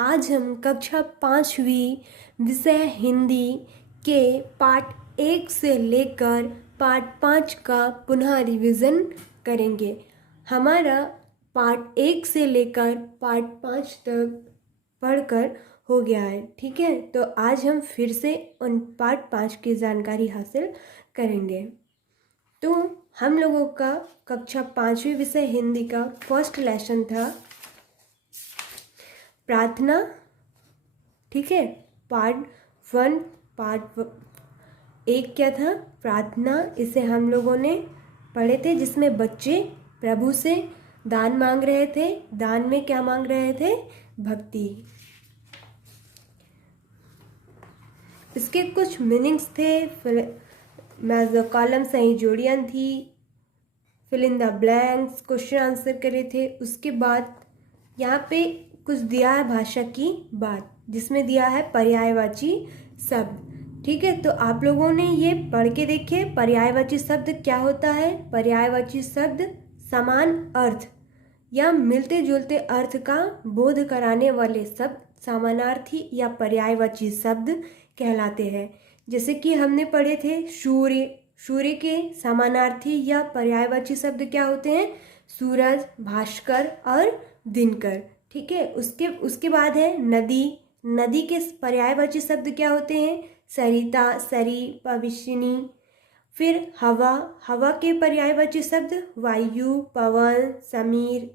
आज हम कक्षा 5वीं विषय हिंदी के पाठ 1 से लेकर पाठ 5 का पुनः रिवीजन करेंगे। हमारा पाठ 1 से लेकर पाठ 5 तक पढ़कर हो गया है, ठीक है। तो आज हम फिर से उन पाठ 5 की जानकारी हासिल करेंगे। तो हम लोगों का कक्षा 5वीं विषय हिंदी का फर्स्ट लेसन था प्रार्थना, ठीक है। पार्ट 1 क्या था? प्रार्थना। इसे हम लोगों ने पढ़े थे, जिसमें बच्चे प्रभु से दान मांग रहे थे। दान में क्या मांग रहे थे? भक्ति। इसके कुछ मीनिंग्स थे। कॉलम सही जोड़ियाँ थी, fill in the blanks, question answer करे थे। उसके बाद यहाँ पे कुछ दिया है भाषा की बात, जिसमें दिया है पर्यायवाची शब्द, ठीक है। तो आप लोगों ने ये पढ़ के देखे पर्यायवाची शब्द क्या होता है। पर्यायवाची शब्द समान अर्थ या मिलते जुलते अर्थ का बोध कराने वाले शब्द समानार्थी या पर्यायवाची शब्द कहलाते हैं। जैसे कि हमने पढ़े थे सूर्य। सूर्य के समानार्थी या पर्यायवाची शब्द क्या होते हैं? सूरज, भास्कर और दिनकर, ठीक है। उसके बाद है नदी। नदी के पर्यायवाची शब्द क्या होते हैं? सरिता, सरी, भविष्यनी। फिर हवा। हवा के पर्यायवाची शब्द वायु, पवन, समीर।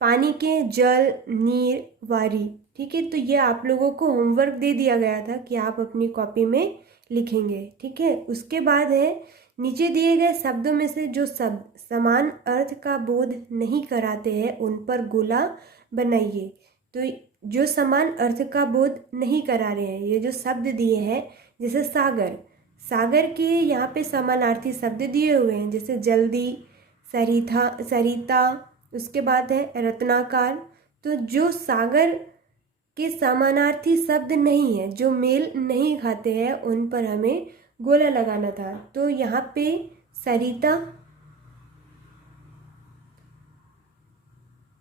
पानी के जल, नीर, वारी, ठीक है। तो ये आप लोगों को होमवर्क दे दिया गया था कि आप अपनी कॉपी में लिखेंगे, ठीक है। उसके बाद है नीचे दिए गए शब्दों में से जो शब्द समान अर्थ का बोध नहीं कराते हैं उन पर गोला बनाइए। तो जो समान अर्थ का बोध नहीं करा रहे हैं, ये जो शब्द दिए हैं, जैसे सागर। सागर के यहाँ पे समानार्थी शब्द दिए हुए हैं, जैसे जल्दी, सरिता। उसके बाद है रत्नाकर। तो जो सागर के समानार्थी शब्द नहीं है, जो मेल नहीं खाते हैं, उन पर हमें गोला लगाना था। तो यहाँ पे सरिता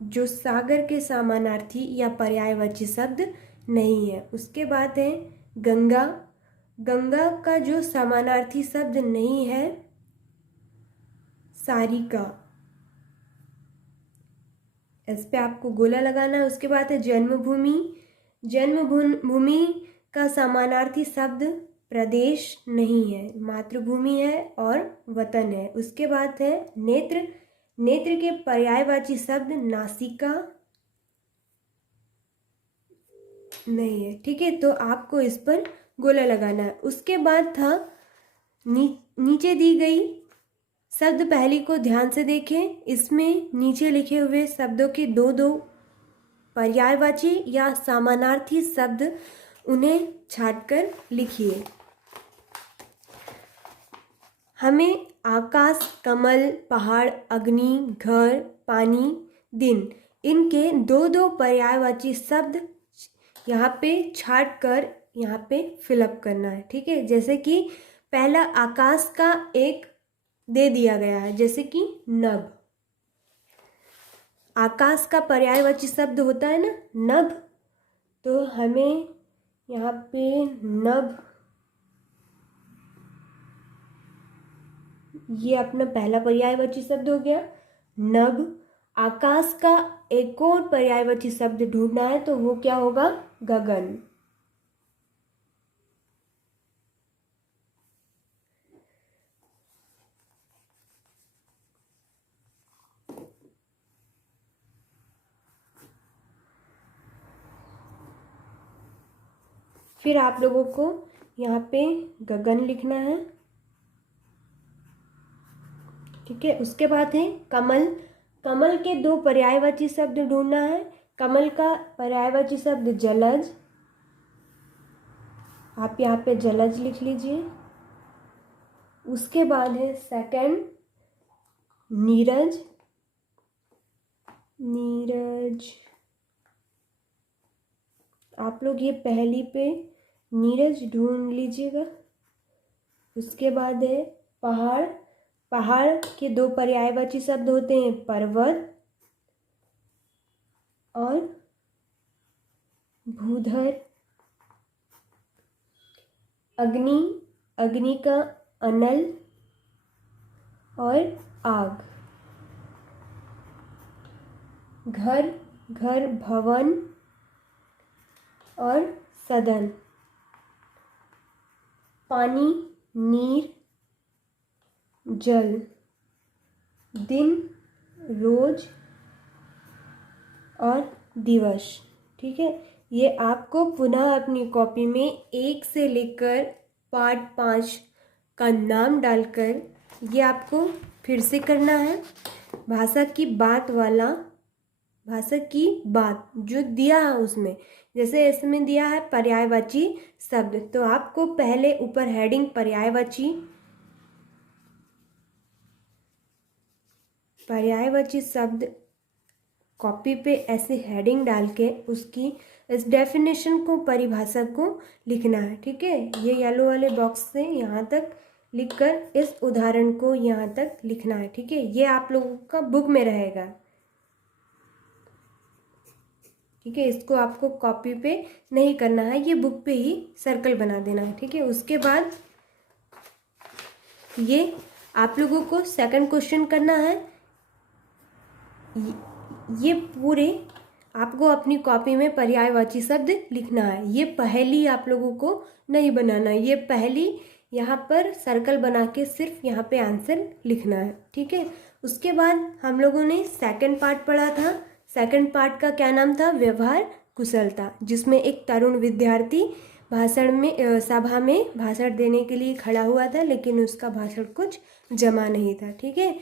जो सागर के समानार्थी या पर्यायवाची शब्द नहीं है। उसके बाद है गंगा। गंगा का जो समानार्थी शब्द नहीं है सारिका, इस पे आपको गोला लगाना है। उसके बाद है जन्मभूमि। जन्मभूमि का समानार्थी शब्द प्रदेश नहीं है, मातृभूमि है और वतन है। उसके बाद है नेत्र। नेत्र के पर्यायवाची शब्द नासिका नहीं है, ठीक है। तो आपको इस पर गोला लगाना है। उसके बाद था नीचे दी गई शब्द पहली को ध्यान से देखें। इसमें नीचे लिखे हुए शब्दों के दो पर्यायवाची या समानार्थी शब्द, उन्हें छांटकर लिखिए। हमें आकाश, कमल, पहाड़, अग्नि, घर, पानी, दिन, इनके दो पर्यायवाची शब्द यहाँ पे छांट कर यहाँ पे फिलअप करना है, ठीक है। जैसे कि पहला आकाश का एक दे दिया गया है, जैसे कि नभ। आकाश का पर्यायवाची शब्द होता है ना नभ, तो हमें यहाँ पे नभ, ये अपना पहला पर्यायवाची शब्द हो गया नभ। आकाश का एक और पर्यायवाची शब्द ढूंढना है, तो वो क्या होगा? गगन। फिर आप लोगों को यहाँ पे गगन लिखना है, ठीक है। उसके बाद है कमल। कमल के दो पर्यायवाची शब्द ढूंढना है। कमल का पर्यायवाची शब्द जलज, आप यहाँ पे जलज लिख लीजिए। उसके बाद है सेकंड नीरज। नीरज, आप लोग ये पहली पे नीरज ढूंढ लीजिएगा। उसके बाद है पहाड़। पहाड़ के दो पर्यायवाची शब्द होते हैं पर्वत और ईंधन, अग्नि, अग्नि का अनल और आग। घर, घर, भवन और सदन। पानी, नीर, जल। दिन, रोज और दिवस। ठीक है, ये आपको पुनः अपनी कॉपी में 1 से लेकर पार्ट 5 का नाम डालकर ये आपको फिर से करना है। भाषा की बात वाला, भाषा की बात जो दिया है उसमें, जैसे इसमें दिया है पर्यायवाची शब्द, तो आपको पहले ऊपर हेडिंग पर्यायवाची शब्द कॉपी पे ऐसे हेडिंग डाल के उसकी इस डेफिनेशन को, परिभाषा को लिखना है। ठीक है, ये येलो वाले बॉक्स से यहाँ तक लिखकर इस उदाहरण को यहाँ तक लिखना है। ठीक है, ये आप लोगों का बुक में रहेगा। ठीक है, इसको आपको कॉपी पे नहीं करना है, ये बुक पे ही सर्कल बना देना है। ठीक है, उसके बाद ये आप लोगों को सेकंड क्वेश्चन करना है। ये पूरे आपको अपनी कॉपी में पर्यायवाची शब्द लिखना है। ये पहली आप लोगों को नहीं बनाना, ये पहली यहाँ पर सर्कल बना के सिर्फ यहाँ पे आंसर लिखना है। ठीक है, उसके बाद हम लोगों ने सेकंड पार्ट पढ़ा था। सेकंड पार्ट का क्या नाम था? व्यवहार कुशलता, जिसमें एक तरुण विद्यार्थी सभा में भाषण देने के लिए खड़ा हुआ था, लेकिन उसका भाषण कुछ जमा नहीं था। ठीक है,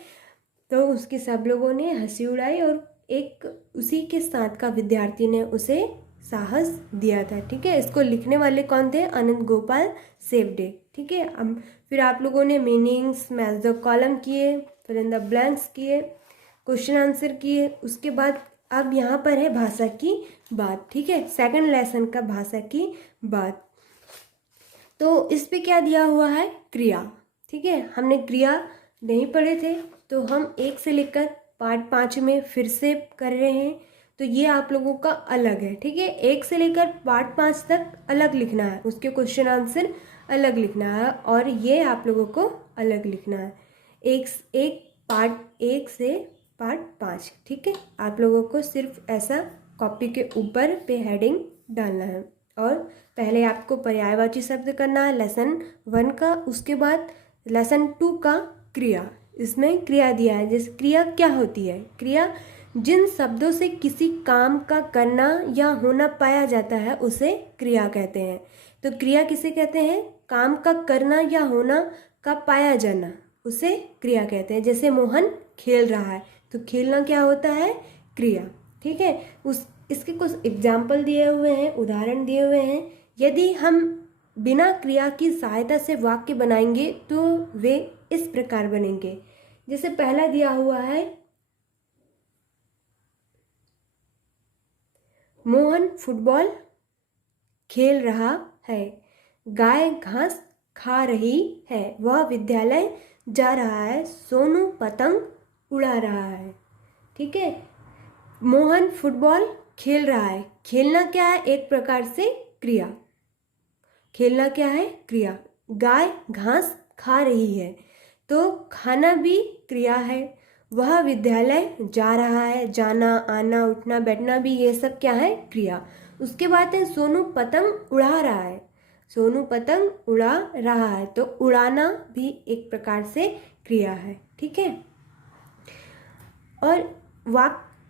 तो उसके सब लोगों ने हंसी उड़ाई और एक उसी के साथ का विद्यार्थी ने उसे साहस दिया था। ठीक है, इसको लिखने वाले कौन थे? अनंत गोपाल सेवडे। ठीक है, फिर आप लोगों ने मीनिंग्स, मैच द कॉलम किए, फिर इन द ब्लैंक्स किए, क्वेश्चन आंसर किए। उसके बाद अब यहाँ पर है भाषा की बात। ठीक है, सेकंड लेसन का भाषा की बात। तो इस पे क्या दिया हुआ है? क्रिया। ठीक है, हमने क्रिया नहीं पढ़े थे, तो हम 1 से लेकर पार्ट 5 में फिर से कर रहे हैं, तो ये आप लोगों का अलग है। ठीक है, 1 से लेकर पार्ट 5 तक अलग लिखना है, उसके क्वेश्चन आंसर अलग लिखना है, और ये आप लोगों को अलग लिखना है। एक पार्ट 1 से पार्ट 5। ठीक है, आप लोगों को सिर्फ ऐसा कॉपी के ऊपर पे हेडिंग डालना है, और पहले आपको पर्यायवाची शब्द करना है लेसन 1 का, उसके बाद लेसन 2 का क्रिया। इसमें क्रिया दिया है, जैसे क्रिया क्या होती है? क्रिया जिन शब्दों से किसी काम का करना या होना पाया जाता है उसे क्रिया कहते हैं। तो क्रिया किसे कहते हैं? काम का करना या होना का पाया जाना, उसे क्रिया कहते हैं। जैसे मोहन खेल रहा है, तो खेलना क्या होता है? क्रिया। ठीक है, इसके कुछ एग्जाम्पल दिए हुए हैं, उदाहरण दिए हुए हैं। यदि हम बिना क्रिया की सहायता से वाक्य बनाएंगे तो वे इस प्रकार बनेंगे। जैसे पहला दिया हुआ है, मोहन फुटबॉल खेल रहा है, गाय घास खा रही है, वह विद्यालय जा रहा है, सोनू पतंग उड़ा रहा है। ठीक है, मोहन फुटबॉल खेल रहा है, खेलना क्या है? एक प्रकार से क्रिया। खेलना क्या है? क्रिया। गाय घास खा रही है, तो खाना भी क्रिया है। वह विद्यालय जा रहा है, जाना आना उठना बैठना भी ये सब क्या है? क्रिया। उसके बाद है सोनू पतंग उड़ा रहा है, सोनू पतंग उड़ा रहा है, तो उड़ाना भी एक प्रकार से क्रिया है। ठीक है, और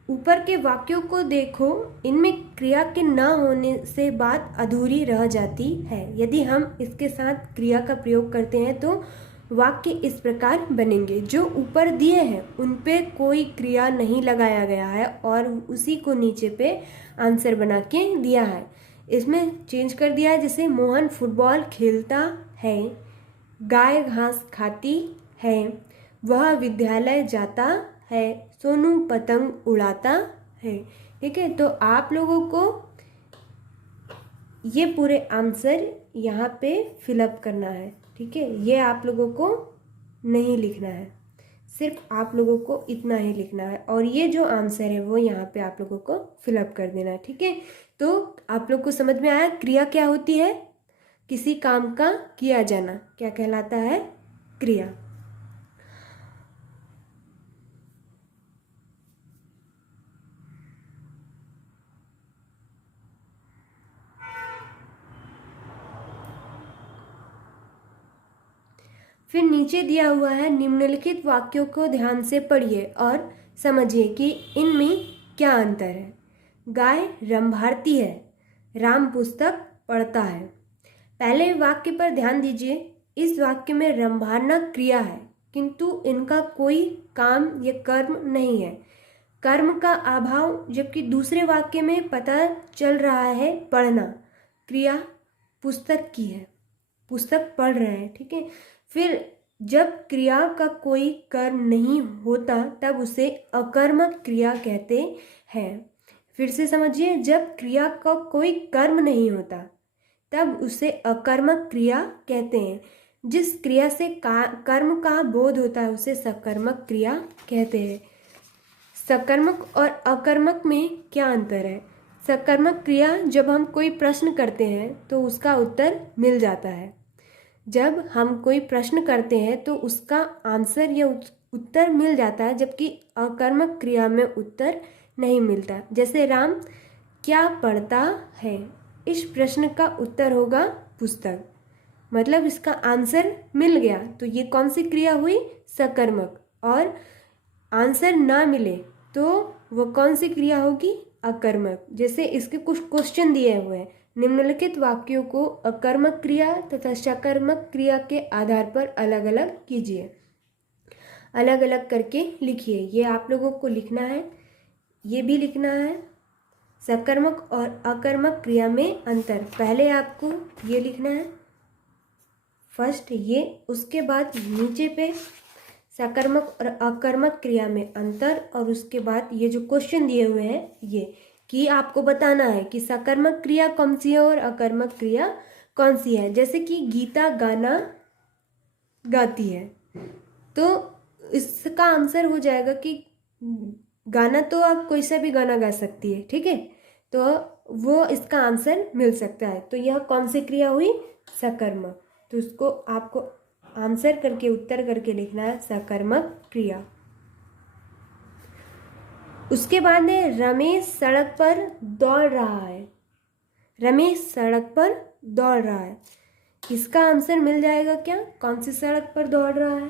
ऊपर के वाक्यों को देखो, इनमें क्रिया के न होने से बात अधूरी रह जाती है। यदि हम इसके साथ क्रिया का प्रयोग करते हैं तो वाक्य इस प्रकार बनेंगे। जो ऊपर दिए हैं उन पे कोई क्रिया नहीं लगाया गया है और उसी को नीचे पे आंसर बना के दिया है। इसमें चेंज कर दिया है, जैसे मोहन फुटबॉल खेलता है, गाय घास खाती है, वह विद्यालय जाता है, सोनू पतंग उड़ाता है। ठीक है, तो आप लोगों को ये पूरे आंसर यहाँ पे फिलअप करना है। ठीक है, ये आप लोगों को नहीं लिखना है, सिर्फ आप लोगों को इतना ही लिखना है और ये जो आंसर है वो यहाँ पे आप लोगों को फिलअप कर देना है। ठीक है, तो आप लोग को समझ में आया क्रिया क्या होती है? किसी काम का किया जाना क्या कहलाता है? क्रिया। फिर नीचे दिया हुआ है, निम्नलिखित वाक्यों को ध्यान से पढ़िए और समझिए कि इनमें क्या अंतर है। गाय रंभारती है, राम पुस्तक पढ़ता है। पहले वाक्य पर ध्यान दीजिए। इस वाक्य में रंभारना क्रिया है किंतु इनका कोई काम या कर्म नहीं है, कर्म का अभाव। जबकि दूसरे वाक्य में पता चल रहा है पढ़ना क्रिया पुस्तक की है, पुस्तक पढ़ रहे हैं। ठीक है, फिर जब क्रिया का कोई कर्म नहीं होता तब उसे अकर्मक क्रिया कहते हैं। फिर से समझिए, जब क्रिया का कोई कर्म नहीं होता तब उसे अकर्मक क्रिया कहते हैं। जिस क्रिया से कर्म का बोध होता है उसे सकर्मक क्रिया कहते हैं। सकर्मक और अकर्मक में क्या अंतर है? सकर्मक क्रिया जब हम कोई प्रश्न करते हैं तो उसका उत्तर मिल जाता है। जब हम कोई प्रश्न करते हैं तो उसका आंसर या उत्तर मिल जाता है, जबकि अकर्मक क्रिया में उत्तर नहीं मिलता। जैसे राम क्या पढ़ता है, इस प्रश्न का उत्तर होगा पुस्तक, मतलब इसका आंसर मिल गया। तो ये कौन सी क्रिया हुई? सकर्मक। और आंसर ना मिले तो वो कौन सी क्रिया होगी? अकर्मक। जैसे इसके कुछ क्वेश्चन दिए हुए हैं, निम्नलिखित वाक्यों को अकर्मक क्रिया तथा सकर्मक क्रिया के आधार पर अलग अलग कीजिए। अलग अलग करके लिखिए। ये आप लोगों को लिखना है, ये भी लिखना है। सकर्मक और अकर्मक क्रिया में अंतर, पहले आपको ये लिखना है फर्स्ट ये, उसके बाद नीचे पे सकर्मक और अकर्मक क्रिया में अंतर, और उसके बाद ये जो क्वेश्चन दिए हुए हैं ये कि आपको बताना है कि सकर्मक क्रिया कौन सी है और अकर्मक क्रिया कौन सी है। जैसे कि गीता गाना गाती है, तो इसका आंसर हो जाएगा कि गाना तो आप कोई सा भी गाना गा सकती है। ठीक है, तो वो इसका आंसर मिल सकता है। तो यह कौन सी क्रिया हुई? सकर्मक। तो उसको आपको आंसर करके उत्तर करके लिखना है सकर्मक क्रिया। उसके बाद है रमेश सड़क पर दौड़ रहा है। रमेश सड़क पर दौड़ रहा है, इसका आंसर मिल जाएगा क्या? कौन सी सड़क पर दौड़ रहा है?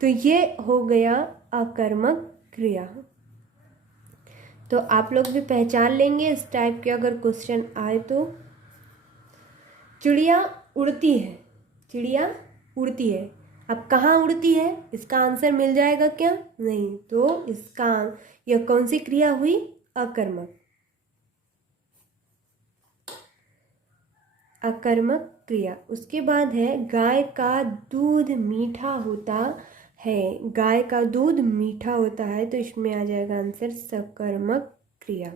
तो ये हो गया अकर्मक क्रिया। तो आप लोग भी पहचान लेंगे इस टाइप के अगर क्वेश्चन आए तो। चिड़िया उड़ती है, चिड़िया उड़ती है, अब कहाँ उड़ती है? इसका आंसर मिल जाएगा क्या? नहीं। तो इसका यह कौन सी क्रिया हुई? अकर्मक। अकर्मक क्रिया। उसके बाद है गाय का दूध मीठा होता है। गाय का दूध मीठा होता है, तो इसमें आ जाएगा आंसर सकर्मक क्रिया।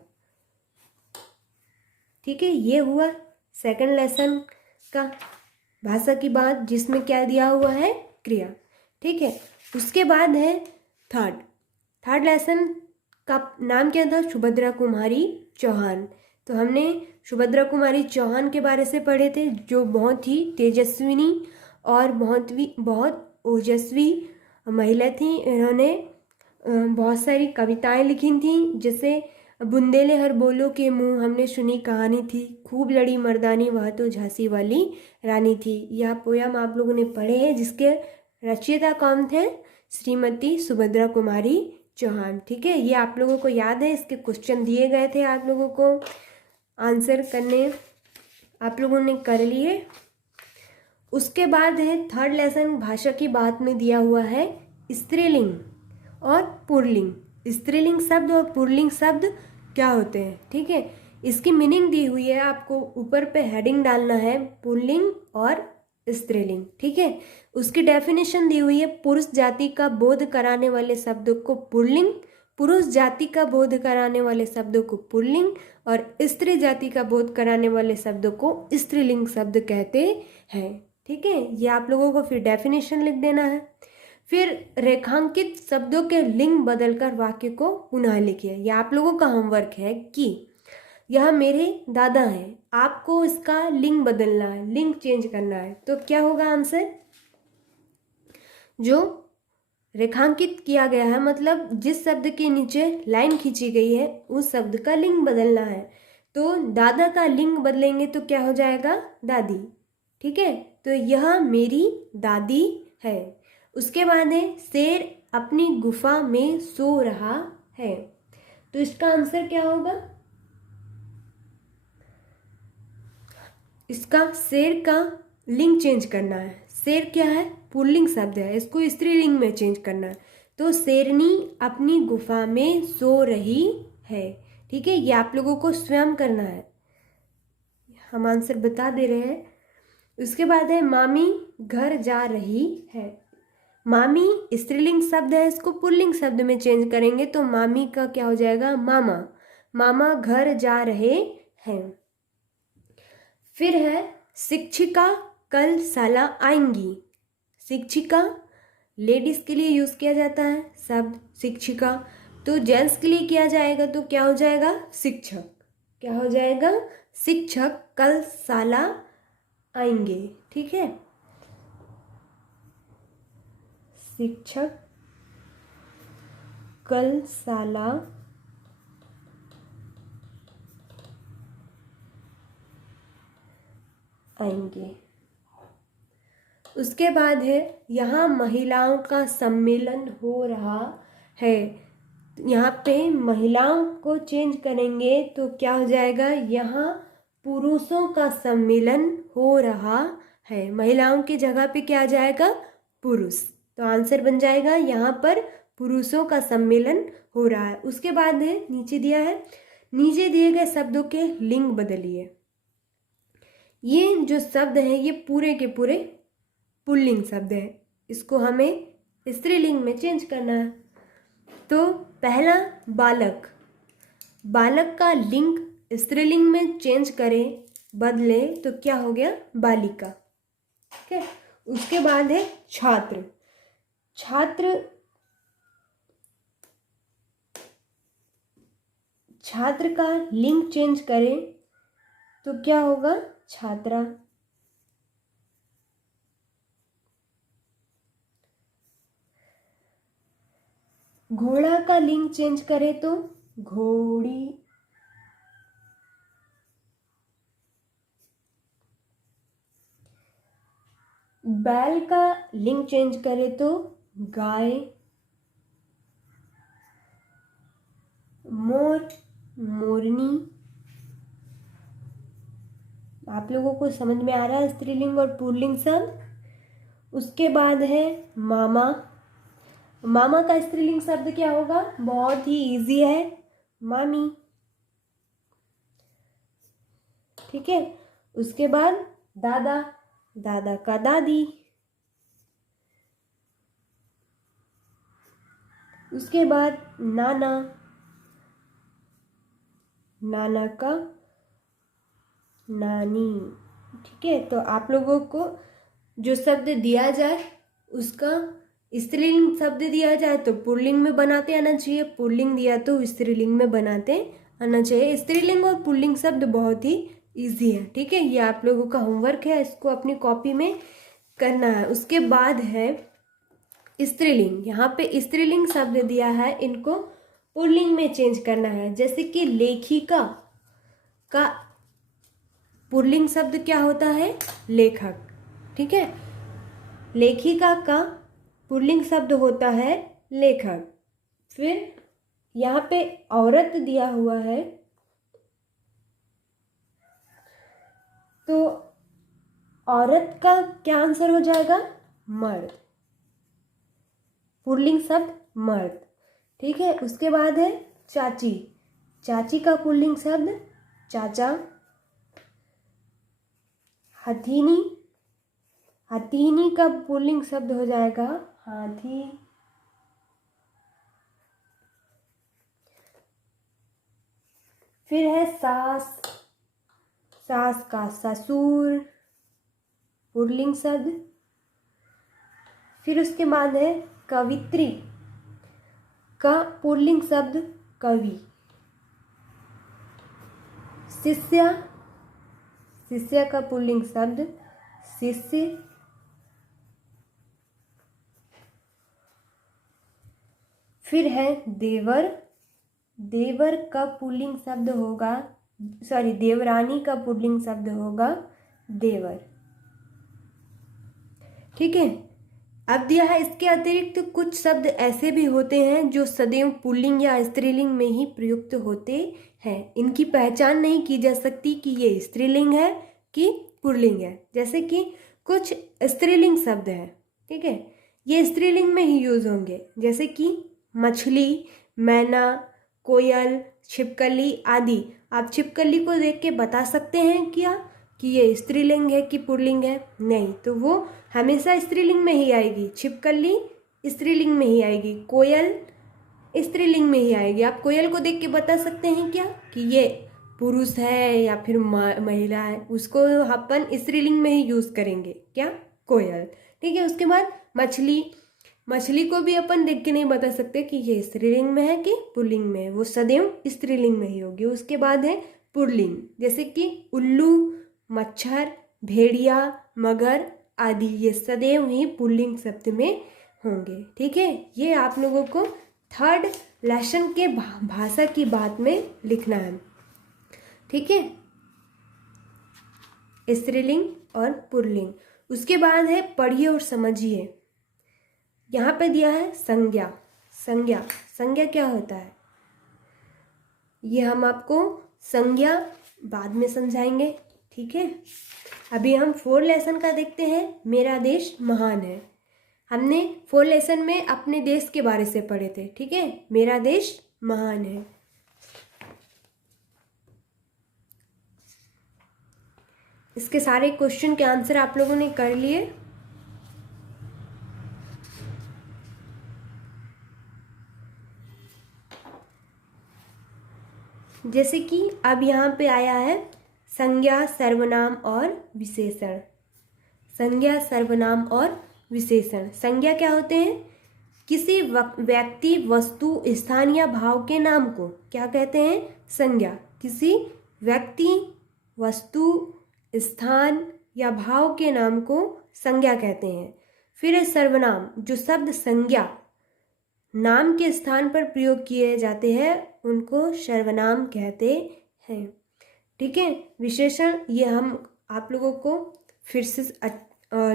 ठीक है, ये हुआ सेकंड लेसन का भाषा की बात, जिसमें क्या दिया हुआ है? क्रिया। ठीक है, उसके बाद है थर्ड लेसन का नाम क्या था? सुभद्रा कुमारी चौहान। तो हमने सुभद्रा कुमारी चौहान के बारे से पढ़े थे, जो बहुत ही तेजस्विनी और बहुत ओजस्वी महिला थी। इन्होंने बहुत सारी कविताएं लिखी थी, जैसे बुंदेले हर बोलो के मुँह हमने सुनी कहानी थी, खूब लड़ी मर्दानी वह तो झांसी वाली रानी थी। यह पोयम आप लोगों ने पढ़े हैं, जिसके रचयिता कौन थे? श्रीमती सुभद्रा कुमारी चौहान। ठीक है, ये आप लोगों को याद है, इसके क्वेश्चन दिए गए थे, आप लोगों को आंसर करने आप लोगों ने कर लिए। उसके बाद है थर्ड लेसन भाषा की बात में दिया हुआ है स्त्रीलिंग और पुल्लिंग। स्त्रीलिंग शब्द और पुल्लिंग शब्द क्या होते हैं? ठीक है, इसकी मीनिंग दी हुई है, आपको ऊपर पे हेडिंग डालना है पुल्लिंग और स्त्रीलिंग। ठीक है, उसकी डेफिनेशन दी हुई है, पुरुष जाति का बोध कराने वाले शब्दों को पुल्लिंग, पुरुष जाति का बोध कराने वाले शब्दों को पुल्लिंग, और स्त्री जाति का बोध कराने वाले शब्दों को स्त्रीलिंग शब्द कहते हैं। ठीक है, ये आप लोगों को फिर डेफिनेशन लिख देना है। फिर रेखांकित शब्दों के लिंग बदलकर वाक्य को पुनः लिखिए। यह आप लोगों का होमवर्क है कि यह मेरे दादा हैं, आपको इसका लिंग बदलना है, लिंग चेंज करना है। तो क्या होगा आंसर? जो रेखांकित किया गया है, मतलब जिस शब्द के नीचे लाइन खींची गई है, उस शब्द का लिंग बदलना है। तो दादा का लिंग बदलेंगे तो क्या हो जाएगा? दादी। ठीक है, तो यह मेरी दादी है। उसके बाद है शेर अपनी गुफा में सो रहा है। तो इसका आंसर क्या होगा? इसका शेर का लिंग चेंज करना है। शेर क्या है? पुल्लिंग शब्द है, इसको स्त्रीलिंग में चेंज करना है। तो शेरनी अपनी गुफा में सो रही है। ठीक है, ये आप लोगों को स्वयं करना है, हम आंसर बता दे रहे हैं। उसके बाद है मामी घर जा रही है। मामी स्त्रीलिंग शब्द है, इसको पुल्लिंग शब्द में चेंज करेंगे तो मामी का क्या हो जाएगा? मामा। मामा घर जा रहे हैं। फिर है शिक्षिका कल साला आएंगी। शिक्षिका लेडीज के लिए यूज किया जाता है शब्द शिक्षिका, तो जेंट्स के लिए किया जाएगा तो क्या हो जाएगा? शिक्षक। क्या हो जाएगा? शिक्षक कल साला आएंगे। ठीक है, शिक्षक कल साला आएंगे। उसके बाद है यहाँ महिलाओं का सम्मेलन हो रहा है। यहाँ पे महिलाओं को चेंज करेंगे तो क्या हो जाएगा? यहाँ पुरुषों का सम्मेलन हो रहा है। महिलाओं की जगह पे क्या आ जाएगा? पुरुष। तो आंसर बन जाएगा यहाँ पर पुरुषों का सम्मेलन हो रहा है। उसके बाद है नीचे दिया है, नीचे दिए गए शब्दों के लिंग बदलिए। ये जो शब्द है ये पूरे के पूरे पुल्लिंग शब्द है, इसको हमें स्त्रीलिंग में चेंज करना है। तो पहला बालक, बालक का लिंग स्त्रीलिंग में चेंज करें, बदले तो क्या हो गया? बालिका। ठीक है, उसके बाद है छात्र। छात्र, छात्र का लिंग चेंज करें तो क्या होगा? छात्रा। घोड़ा का लिंग चेंज करें तो घोड़ी। बैल का लिंग चेंज करें तो गाय। मोर, मोरनी। आप लोगों को समझ में आ रहा है स्त्रीलिंग और पुल्लिंग शब्द? उसके बाद है मामा। मामा का स्त्रीलिंग शब्द क्या होगा? बहुत ही इजी है, मामी। ठीक है, उसके बाद दादा, दादा का दादी। उसके बाद नाना, नाना का नानी। ठीक है, तो आप लोगों को जो शब्द दिया जाए उसका स्त्रीलिंग शब्द दिया जाए तो पुल्लिंग में बनाते आना चाहिए, पुल्लिंग दिया तो स्त्रीलिंग में बनाते आना चाहिए। स्त्रीलिंग और पुल्लिंग शब्द बहुत ही इजी है। ठीक है, ये आप लोगों का होमवर्क है, इसको अपनी कॉपी में करना है। उसके बाद है स्त्रीलिंग। यहाँ पे स्त्रीलिंग शब्द दिया है, इनको पुल्लिंग में चेंज करना है। जैसे कि लेखिका का पुल्लिंग शब्द क्या होता है? लेखक। ठीक है, लेखिका का पुल्लिंग शब्द होता है लेखक। फिर यहाँ पे औरत दिया हुआ है, तो औरत का क्या आंसर हो जाएगा? मर्द। पुल्लिंग शब्द मर्द। ठीक है, उसके बाद है चाची। चाची का पुल्लिंग शब्द चाचा। हथीनी, हथीनी का पुल्लिंग शब्द हो जाएगा हाथी। फिर है सास। सास का ससुर पुल्लिंग शब्द। फिर उसके बाद है कवित्री का पुल्लिंग शब्द कवि। शिष्या, शिष्या का पुल्लिंग शब्द शिष्य। फिर है देवर, देवर का पुल्लिंग शब्द होगा, सॉरी, देवरानी का पुल्लिंग शब्द होगा देवर। ठीक है। अब दिया है इसके अतिरिक्त कुछ शब्द ऐसे भी होते हैं जो सदैव पुल्लिंग या स्त्रीलिंग में ही प्रयुक्त होते हैं। इनकी पहचान नहीं की जा सकती कि ये स्त्रीलिंग है कि पुल्लिंग है। जैसे कि कुछ स्त्रीलिंग शब्द हैं, ठीक है, ये स्त्रीलिंग में ही यूज होंगे, जैसे कि मछली, मैना, कोयल, छिपकली आदि। आप छिपकली को देख के बता सकते हैं क्या कि ये स्त्रीलिंग है कि पुल्लिंग है? नहीं, तो वो हमेशा स्त्रीलिंग में ही आएगी। छिपकली स्त्रीलिंग में ही आएगी, कोयल स्त्रीलिंग में ही आएगी। आप कोयल को देख के बता सकते हैं क्या कि ये पुरुष है या फिर महिला है? उसको अपन स्त्रीलिंग में ही यूज करेंगे, क्या? कोयल। ठीक है। उसके बाद मछली, मछली को भी अपन देख के नहीं बता सकते कि ये स्त्रीलिंग में है कि पुल्लिंग में है, वो सदैव स्त्रीलिंग में ही होगी। उसके बाद है पुल्लिंग, जैसे कि उल्लू, मच्छर, भेड़िया, मगर आदि, ये सदैव ही पुल्लिंग शब्द में होंगे। ठीक है। ये आप लोगों को थर्ड लेसन के भाषा की बात में लिखना है। ठीक है, स्त्रीलिंग और पुल्लिंग। उसके बाद है पढ़िए और समझिए। यहाँ पे दिया है संज्ञा। संज्ञा, संज्ञा क्या होता है ये हम आपको संज्ञा बाद में समझाएंगे। ठीक है। अभी हम 4 लेसन का देखते हैं। मेरा देश महान है। हमने 4 लेसन में अपने देश के बारे से पढ़े थे। ठीक है, मेरा देश महान है। इसके सारे क्वेश्चन के आंसर आप लोगों ने कर लिए। जैसे कि अब यहाँ पे आया है संज्ञा, सर्वनाम और विशेषण। संज्ञा, सर्वनाम और विशेषण। संज्ञा क्या होते हैं? किसी व्यक्ति, वस्तु, स्थान या भाव के नाम को क्या कहते हैं? संज्ञा। किसी व्यक्ति, वस्तु, स्थान या भाव के नाम को संज्ञा कहते हैं। फिर है सर्वनाम, जो शब्द संज्ञा नाम के स्थान पर प्रयोग किए जाते हैं उनको सर्वनाम कहते हैं। ठीक है। विशेषण, ये हम आप लोगों को फिर से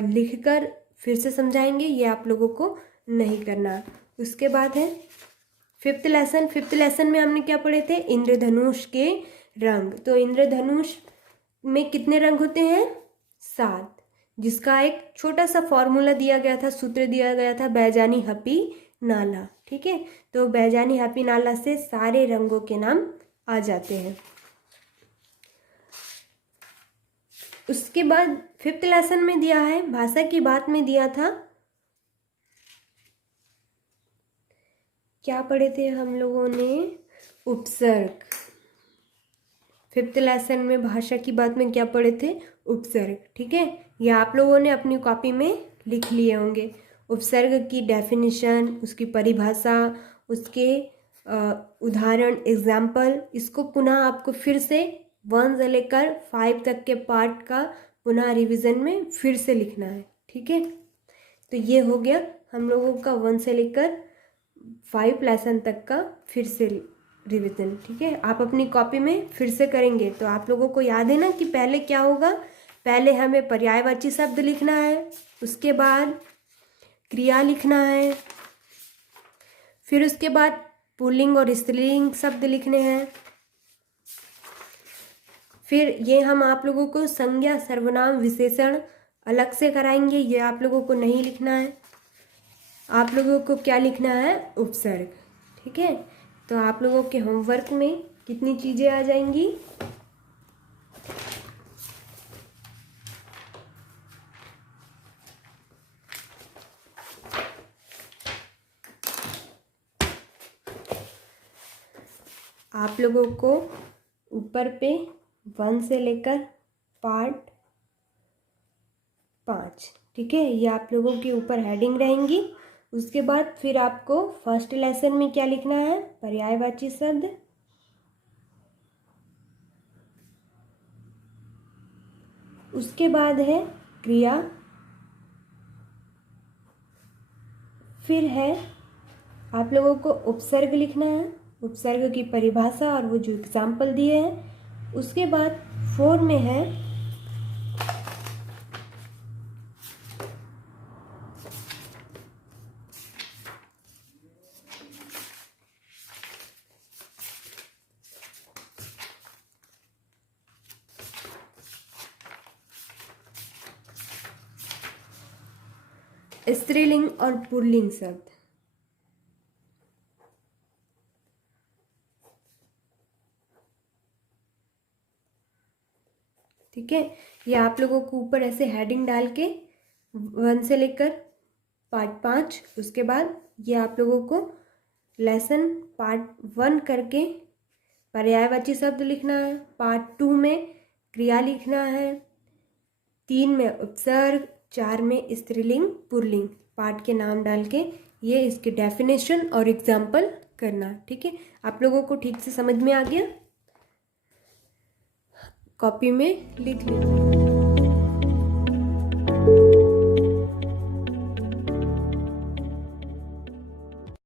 लिखकर फिर से समझाएंगे, ये आप लोगों को नहीं करना। उसके बाद है 5th लेसन। 5th लेसन में हमने क्या पढ़े थे? इंद्रधनुष के रंग। तो इंद्रधनुष में कितने रंग होते हैं? 7, जिसका एक छोटा सा फॉर्मूला दिया गया था, सूत्र दिया गया था, बैजानी हपी नाला। ठीक है। तो बैजानी हपी नाला से सारे रंगों के नाम आ जाते हैं। उसके बाद 5th लेसन में दिया है भाषा की बात में दिया था, क्या पढ़े थे हम लोगों ने? उपसर्ग। 5th लेसन में भाषा की बात में क्या पढ़े थे? उपसर्ग। ठीक है, ये आप लोगों ने अपनी कॉपी में लिख लिए होंगे। उपसर्ग की डेफिनेशन, उसकी परिभाषा, उसके उदाहरण, एग्जाम्पल, इसको पुनः आपको फिर से 1 से लेकर 5 तक के पार्ट का पुनः रिवीजन में फिर से लिखना है। ठीक है, तो ये हो गया हम लोगों का 1 से लेकर 5 लेसन तक का फिर से रिवीजन। ठीक है, आप अपनी कॉपी में फिर से करेंगे तो आप लोगों को याद है ना कि पहले क्या होगा? पहले हमें पर्यायवाची शब्द लिखना है, उसके बाद क्रिया लिखना है, फिर उसके बाद पुल्लिंग और स्त्रीलिंग शब्द लिखने हैं। फिर ये हम आप लोगों को संज्ञा, सर्वनाम, विशेषण अलग से कराएंगे, ये आप लोगों को नहीं लिखना है। आप लोगों को क्या लिखना है? उपसर्ग। ठीक है, तो आप लोगों के होमवर्क में कितनी चीज़ें आ जाएंगी? आप लोगों को ऊपर पे 1 से लेकर पार्ट 5, ठीक है, ये आप लोगों के ऊपर हेडिंग रहेंगी। उसके बाद फिर आपको फर्स्ट लेसन में क्या लिखना है, पर्यायवाची शब्द, उसके बाद है क्रिया, फिर है आप लोगों को उपसर्ग लिखना है, उपसर्ग की परिभाषा और वो जो एग्जाम्पल दिए हैं। उसके बाद 4 में है स्त्रीलिंग और पुल्लिंग शब्द। ठीक है, ये आप लोगों को ऊपर ऐसे हेडिंग डाल के 1 से लेकर पार्ट 5, उसके बाद ये आप लोगों को लेसन पार्ट 1 करके पर्यायवाची शब्द लिखना है, पार्ट 2 में क्रिया लिखना है, 3 में उपसर्ग, 4 में स्त्रीलिंग पुल्लिंग पार्ट के नाम डाल के ये इसके डेफिनेशन और एग्जाम्पल करना। ठीक है, आप लोगों को ठीक से समझ में आ गया, कॉपी में लिख लीजिए।